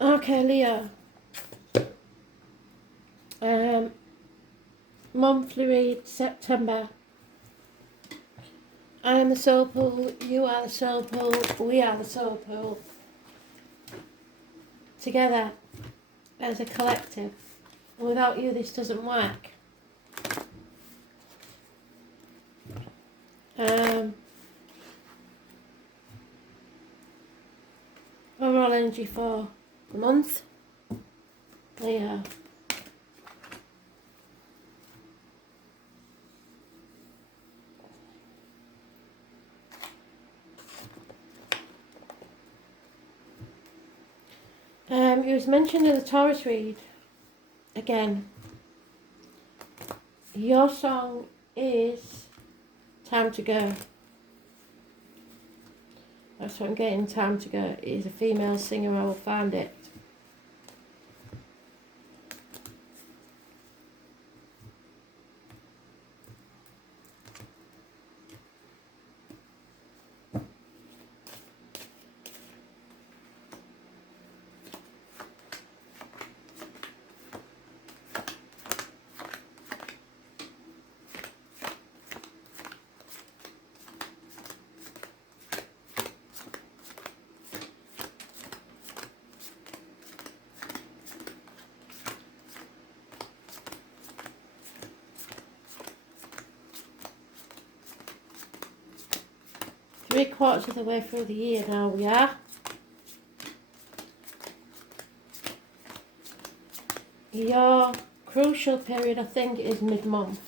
Okay, Leo. Monthly read, September. I am the soul pool, you are the soul pool, we are the soul pool. Together, as a collective. And without you, this doesn't work. Overall energy for the month. Leo. It was mentioned in the Taurus read, again, your song is Time to Go. That's what I'm getting, Time to Go. It is a female singer, I will find it. Three-quarters of the way through the year now we are. Your crucial period, I think, is mid-month.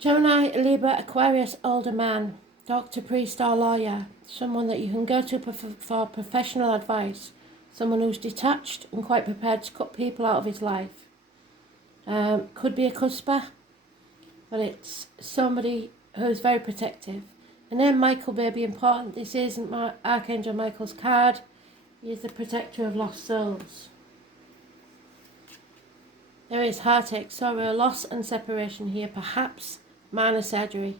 Gemini, Libra, Aquarius, older man, doctor, priest or lawyer, someone that you can go to for professional advice, someone who's detached and quite prepared to cut people out of his life. Could be a cusper, but it's somebody who's very protective. The name Michael may be important. This isn't Archangel Michael's card. He is the protector of lost souls. There is heartache, sorrow, loss and separation here, perhaps minor surgery.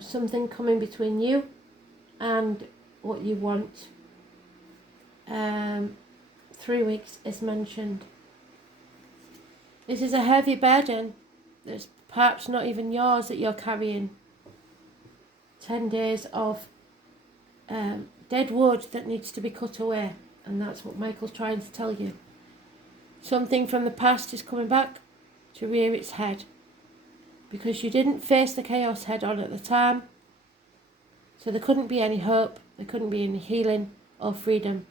Something coming between you and what you want. 3 weeks is mentioned. This is a heavy burden that's perhaps not even yours that you're carrying. 10 days of dead wood that needs to be cut away, and that's what Michael's trying to tell you. Something from the past is coming back to rear its head because you didn't face the chaos head on at the time, so there couldn't be any hope, there couldn't be any healing or freedom.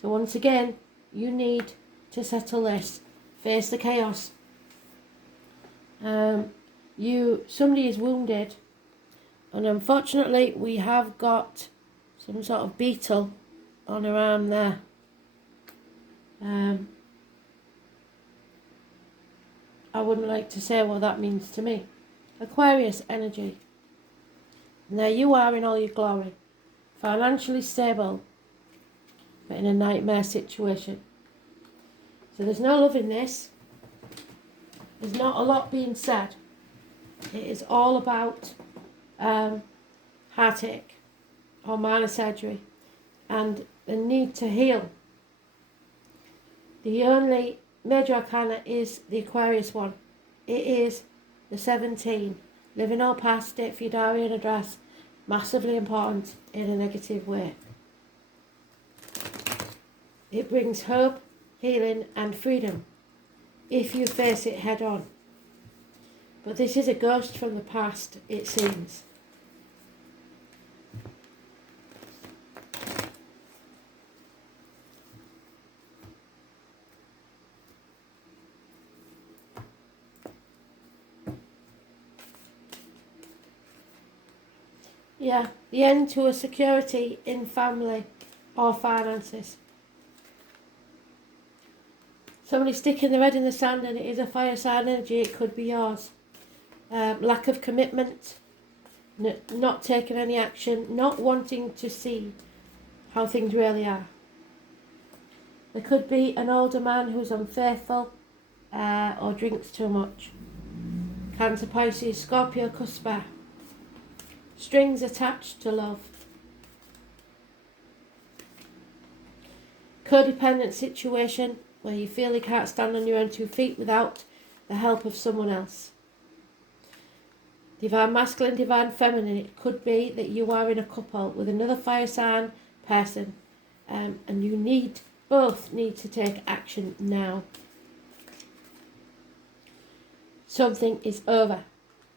So once again, you need to settle this, face the chaos. Somebody is wounded, and unfortunately we have got some sort of beetle on her arm there. I wouldn't like to say what that means to me. Aquarius energy. And there you are in all your glory. Financially stable, but in a nightmare situation. So there's no love in this. There's not a lot being said. It is all about heartache or minor surgery and the need to heal. The only major arcana is the Aquarius one. It is the 17. Living or past, date for your diary and address. Massively important in a negative way. It brings hope, healing and freedom if you face it head on. But this is a ghost from the past, it seems. Yeah, the end to a security in family or finances. Somebody sticking their head in the sand, and it is a fire sign energy. It could be yours. Lack of commitment, not taking any action, not wanting to see how things really are. There could be an older man who's unfaithful or drinks too much. Cancer, Pisces, Scorpio, Cusper. Strings attached to love. Codependent situation where you feel you can't stand on your own 2 feet without the help of someone else. Divine masculine, divine feminine. It could be that you are in a couple with another fire sign person, and you both need to take action now. Something is over.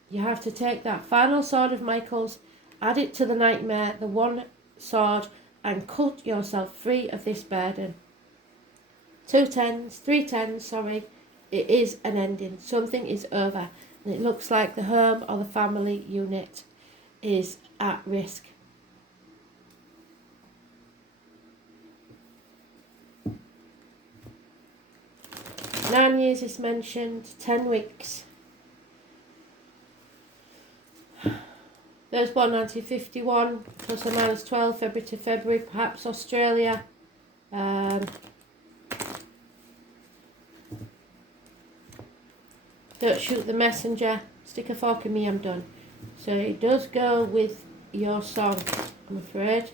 You have to take that final sword of Michael's, add it to the nightmare, the one sword, and cut yourself free of this burden. 2 tens, 3 tens, sorry. It is an ending. Something is over. And it looks like the home or the family unit is at risk. Nine years is mentioned, 10 weeks. Those born 1951, plus or minus 12, February to February, perhaps Australia. Don't shoot the messenger. Stick a fork in me, I'm done. So it does go with your song, I'm afraid.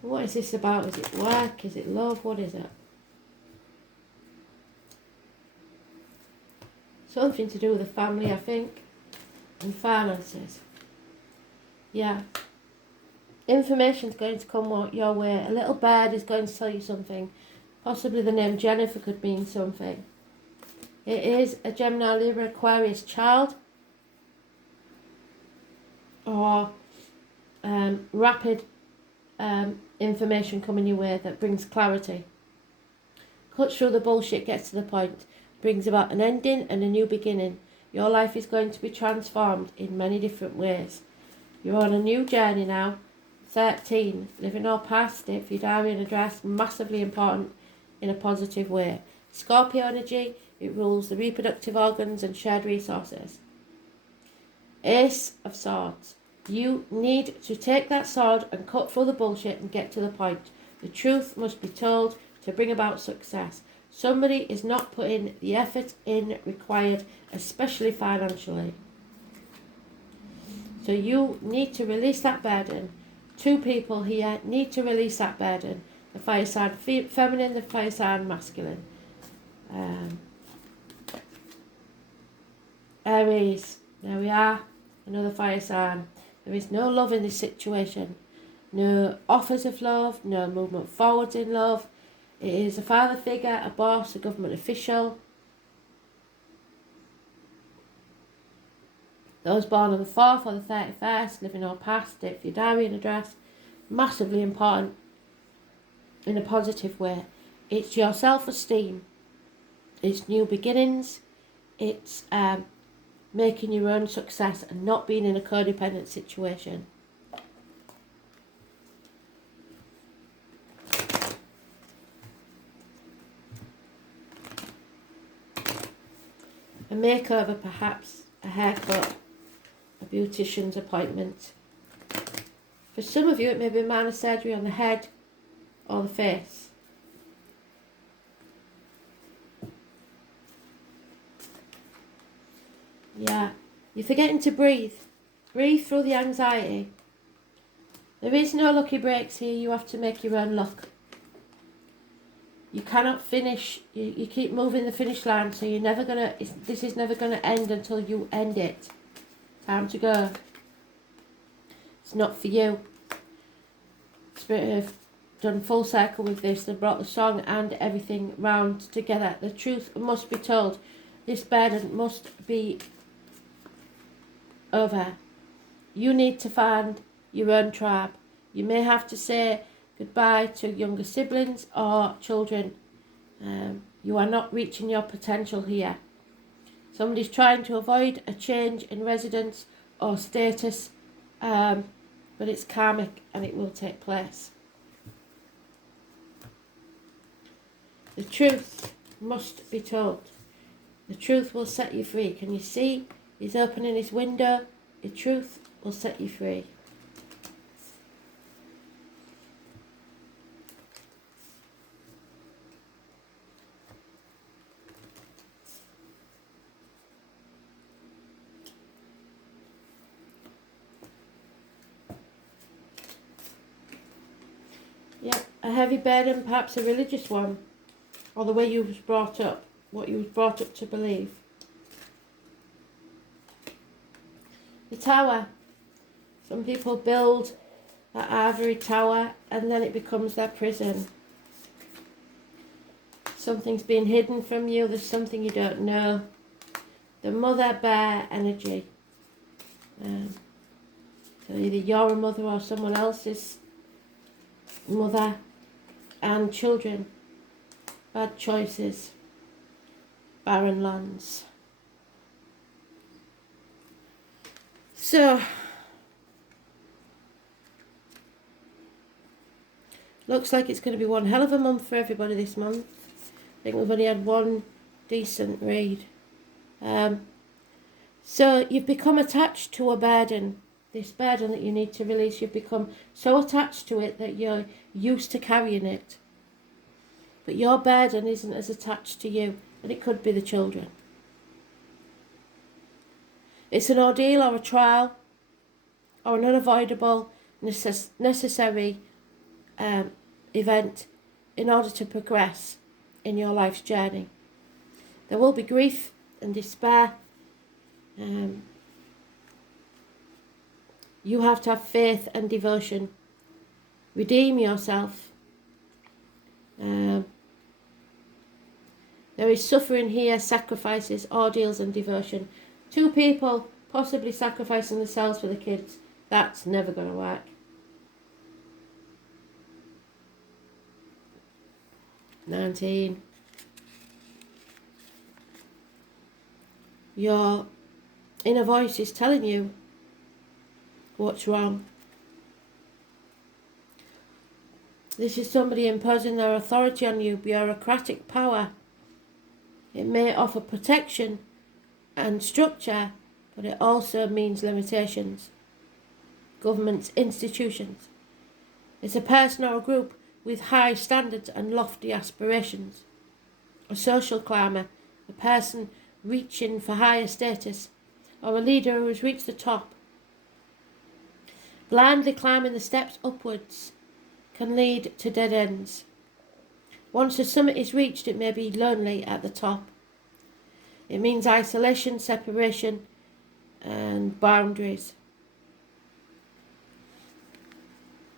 What is this about? Is it work? Is it love? What is it? Something to do with the family, I think. And finances. Yeah. Information's going to come your way. A little bird is going to tell you something. Possibly the name Jennifer could mean something. It is a Gemini, Libra, Aquarius child. Or rapid information coming your way that brings clarity. Cuts through the bullshit, gets to the point. Brings about an ending and a new beginning. Your life is going to be transformed in many different ways. You're on a new journey now. 13. Living or past it for your diary and address. Massively important in a positive way. Scorpio energy. It rules the reproductive organs and shared resources. Ace of Swords. You need to take that sword and cut through the bullshit and get to the point. The truth must be told to bring about success. Somebody is not putting the effort in required, especially financially. So you need to release that burden. 2 people here need to release that burden. The fire sign feminine, the fire sign masculine. Aries, there we are, another fire sign. There is no love in this situation. No offers of love, no movement forwards in love. It is a father figure, a boss, a government official. Those born on the 4th or the 31st, living or past, date for your diary and address. Massively important in a positive way. It's your self-esteem. It's new beginnings. It's making your own success and not being in a codependent situation. A makeover perhaps, a haircut, a beautician's appointment. For some of you it may be minor surgery on the head or the face. Yeah, you're forgetting to breathe. Breathe through the anxiety. There is no lucky breaks here, you have to make your own luck. You cannot finish, you keep moving the finish line, so you're never gonna, this is never gonna end until you end it. Time to go. It's not for you. Spirit have done full circle with this. They brought the song and everything round together. The truth must be told. This burden must be over. You need to find your own tribe. You may have to say goodbye to younger siblings or children. You are not reaching your potential here. Somebody's trying to avoid a change in residence or status, but it's karmic and it will take place. The truth must be told. The truth will set you free. Can you see? He's opening his window. The truth will set you free. Yeah, a heavy burden, perhaps a religious one, or the way you was brought up, what you was brought up to believe. The Tower. Some people build that ivory tower and then it becomes their prison. Something's been hidden from you, there's something you don't know. The mother bear energy. So either you're a mother or someone else's mother, and children. Bad choices. Barren lands. So, looks like it's going to be one hell of a month for everybody this month. I think we've only had one decent read. So you've become attached to a burden. This burden that you need to release, you've become so attached to it that you're used to carrying it. But your burden isn't as attached to you, and it could be the children. It's an ordeal or a trial or an unavoidable, necessary event in order to progress in your life's journey. There will be grief and despair. You have to have faith and devotion. Redeem yourself. There is suffering here, sacrifices, ordeals and devotion. 2 people possibly sacrificing themselves for the kids. That's never going to work. 19. Your inner voice is telling you what's wrong. This is somebody imposing their authority on you, bureaucratic power. It may offer protection and structure, but it also means limitations. Governments, institutions. It's a person or a group with high standards and lofty aspirations. A social climber, a person reaching for higher status, or a leader who has reached the top. Blindly climbing the steps upwards can lead to dead ends. Once the summit is reached, it may be lonely at the top. It means isolation, separation, and boundaries.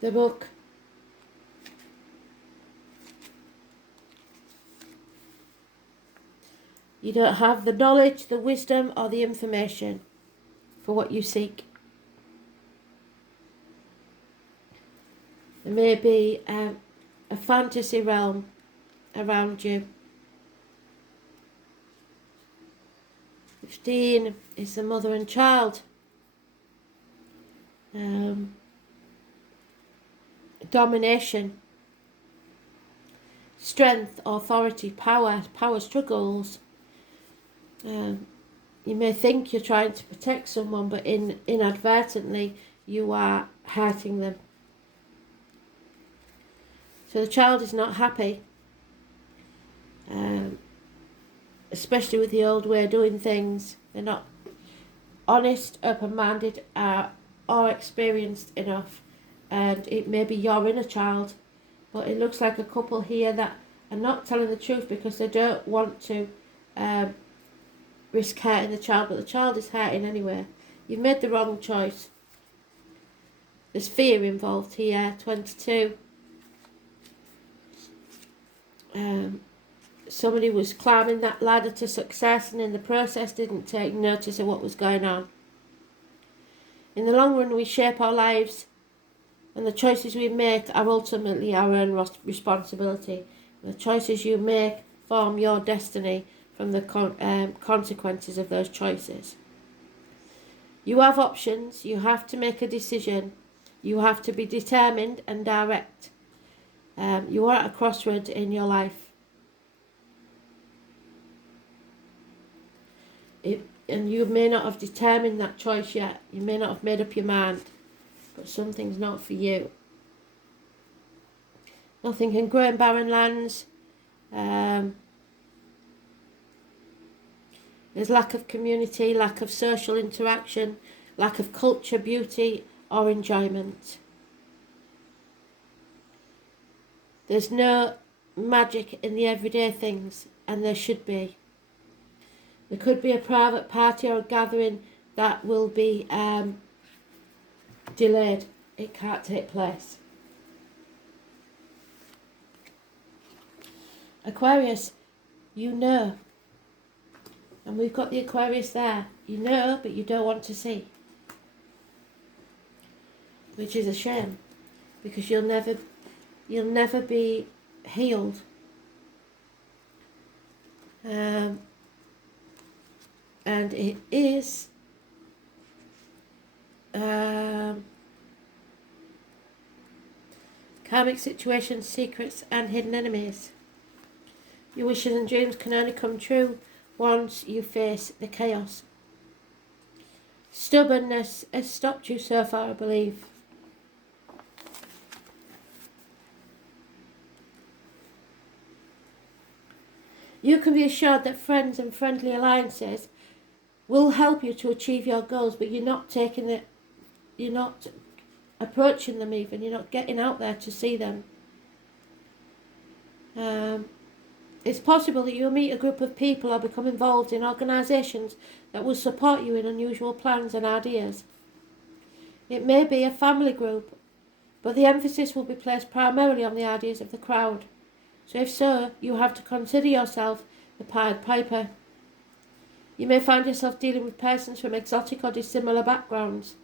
The book. You don't have the knowledge, the wisdom, or the information for what you seek. There may be a fantasy realm around you. 15 is the mother and child. Domination. Strength, authority, power struggles. You may think you're trying to protect someone, but inadvertently you are hurting them. So the child is not happy, especially with the old way of doing things. They're not honest, open-minded, or experienced enough. And it may be your inner child, but it looks like a couple here that are not telling the truth because they don't want to risk hurting the child, but the child is hurting anyway. You've made the wrong choice. There's fear involved here. 22. Somebody was climbing that ladder to success and in the process didn't take notice of what was going on. In the long run, we shape our lives, and the choices we make are ultimately our own responsibility. The choices you make form your destiny from the consequences of those choices. You have options. You have to make a decision. You have to be determined and direct. You are at a crossroad in your life. And you may not have determined that choice yet. You may not have made up your mind. But something's not for you. Nothing can grow in barren lands. There's lack of community, lack of social interaction, lack of culture, beauty, or enjoyment. There's no magic in the everyday things, and there should be. There could be a private party or a gathering that will be delayed. It can't take place. Aquarius, you know. And we've got the Aquarius there. You know, but you don't want to see. Which is a shame. Because you'll never be healed. And it is karmic situations, secrets and hidden enemies. Your wishes and dreams can only come true once you face the chaos. Stubbornness has stopped you so far, I believe. You can be assured that friends and friendly alliances will help you to achieve your goals, but you're not approaching them even, you're not getting out there to see them. It's possible that you'll meet a group of people or become involved in organisations that will support you in unusual plans and ideas. It may be a family group, but the emphasis will be placed primarily on the ideas of the crowd. So if so, you have to consider yourself the Pied Piper. You may find yourself dealing with persons from exotic or dissimilar backgrounds,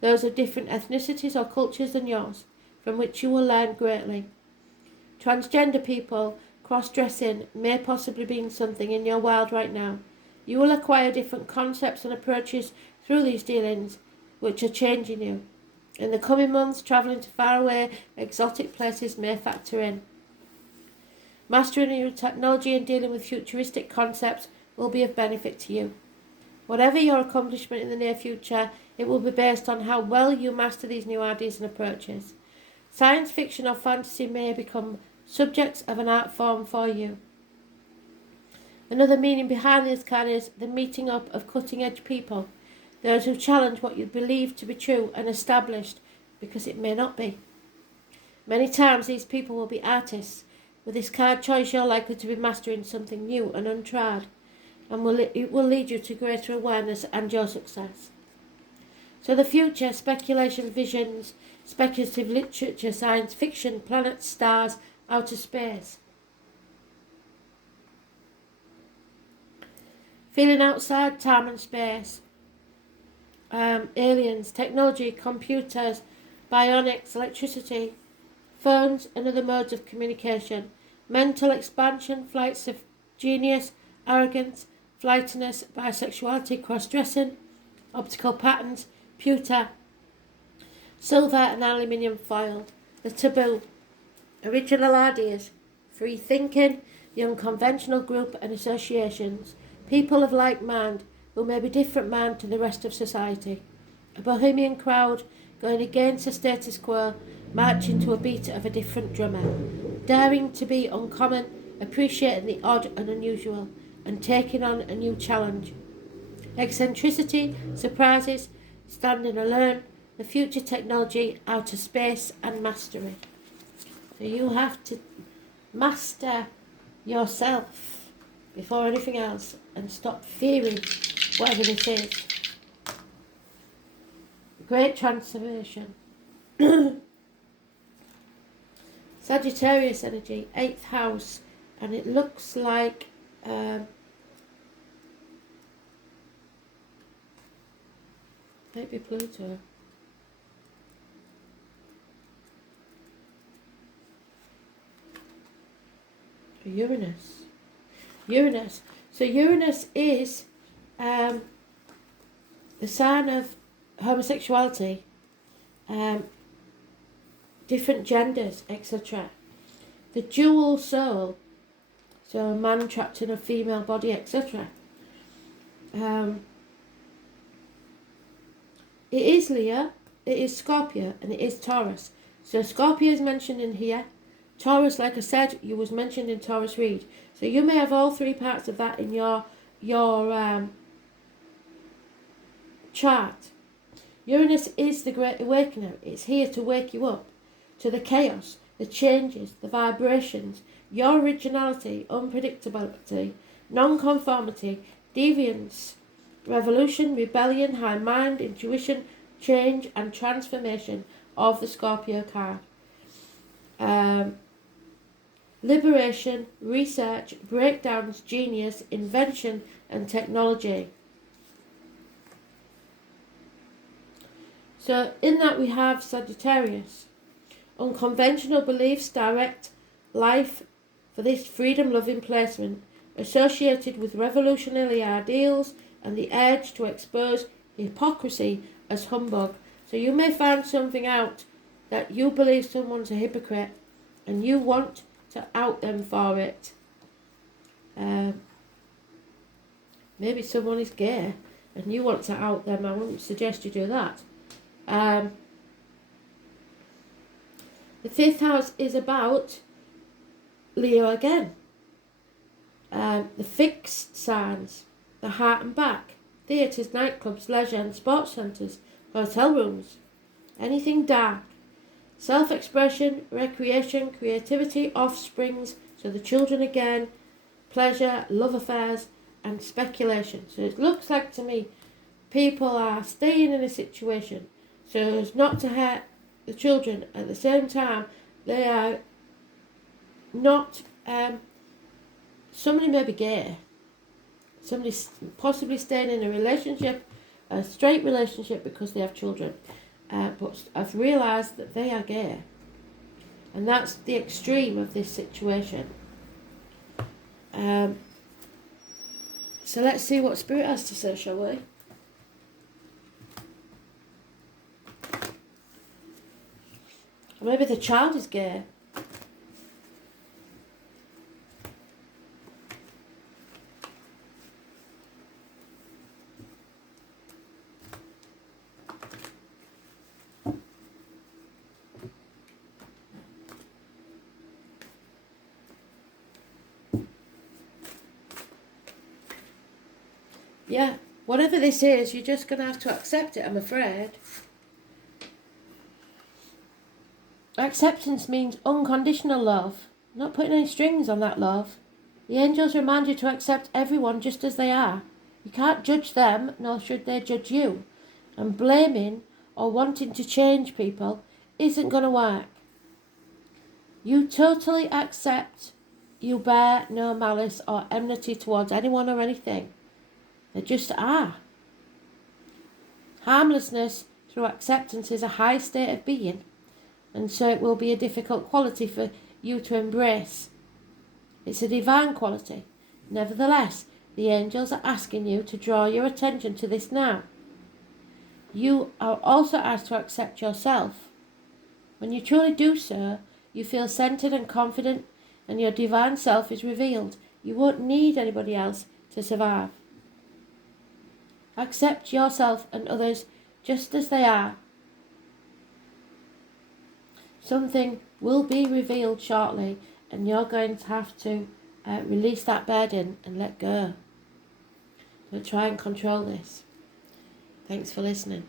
those of different ethnicities or cultures than yours, from which you will learn greatly. Transgender people, cross-dressing may possibly be something in your world right now. You will acquire different concepts and approaches through these dealings, which are changing you. In the coming months, travelling to faraway, exotic places may factor in. Mastering your technology and dealing with futuristic concepts will be of benefit to you. Whatever your accomplishment in the near future, it will be based on how well you master these new ideas and approaches. Science fiction or fantasy may become subjects of an art form for you. Another meaning behind this card is the meeting up of cutting-edge people, those who challenge what you believe to be true and established, because it may not be. Many times these people will be artists. With this card choice, you're likely to be mastering something new and untried, and it will lead you to greater awareness and your success. So the future, speculation, visions, speculative literature, science fiction, planets, stars, outer space. Feeling outside time and space. Aliens, technology, computers, bionics, electricity, phones and other modes of communication. Mental expansion, flights of genius, arrogance, flightiness, bisexuality, cross-dressing, optical patterns, pewter, silver and aluminium foil. The taboo. Original ideas, free thinking, the unconventional group and associations, people of like mind who may be different mind to the rest of society, a bohemian crowd going against the status quo, marching to a beat of a different drummer, daring to be uncommon, appreciating the odd and unusual, and taking on a new challenge. Eccentricity, surprises, standing alone, the future technology, outer space and mastery. So you have to master yourself before anything else and stop fearing whatever this is. Great transformation. Sagittarius energy, 8th house, and it looks like maybe Pluto. Uranus. So Uranus is the sign of homosexuality, different genders, etc. The dual soul, so a man trapped in a female body, etc. It is Leo, it is Scorpio, and it is Taurus. So Scorpio is mentioned in here. Taurus, like I said, you was mentioned in Taurus read. So you may have all three parts of that in your chart. Uranus is the great awakener. It's here to wake you up to the chaos, the changes, the vibrations, your originality, unpredictability, non-conformity, deviance, revolution, rebellion, high mind, intuition, change and transformation of the Scorpio card. Liberation, research, breakdowns, genius, invention and technology. So in that we have Sagittarius. Unconventional beliefs direct life for this freedom-loving placement, associated with revolutionary ideals and the urge to expose hypocrisy as humbug. So you may find something out that you believe someone's a hypocrite and you want to out them for it. Maybe someone is gay and you want to out them. I wouldn't suggest you do that. The fifth house is about Leo again. The fixed signs, the heart and back, theatres, nightclubs, leisure and sports centres, hotel rooms, anything dark, self-expression, recreation, creativity, offsprings, so the children again, pleasure, love affairs and speculation. So it looks like to me people are staying in a situation so as not to hurt the children. At the same time, they are not, somebody may be gay, somebody possibly staying in a relationship, a straight relationship because they have children, but I've realised that they are gay, and that's the extreme of this situation. So let's see what Spirit has to say, shall we? Or maybe the child is gay. Yeah, whatever this is, you're just going to have to accept it, I'm afraid. Acceptance means unconditional love, not putting any strings on that love. The angels remind you to accept everyone just as they are. You can't judge them, nor should they judge you. And blaming or wanting to change people isn't going to work. You totally accept. You bear no malice or enmity towards anyone or anything. They just are. Harmlessness through acceptance is a high state of being, and so it will be a difficult quality for you to embrace. It's a divine quality. Nevertheless, the angels are asking you to draw your attention to this now. You are also asked to accept yourself. When you truly do so, you feel centered and confident, and your divine self is revealed. You won't need anybody else to survive. Accept yourself and others just as they are. Something will be revealed shortly, and you're going to have to release that burden and let go. So try and control this. Thanks for listening.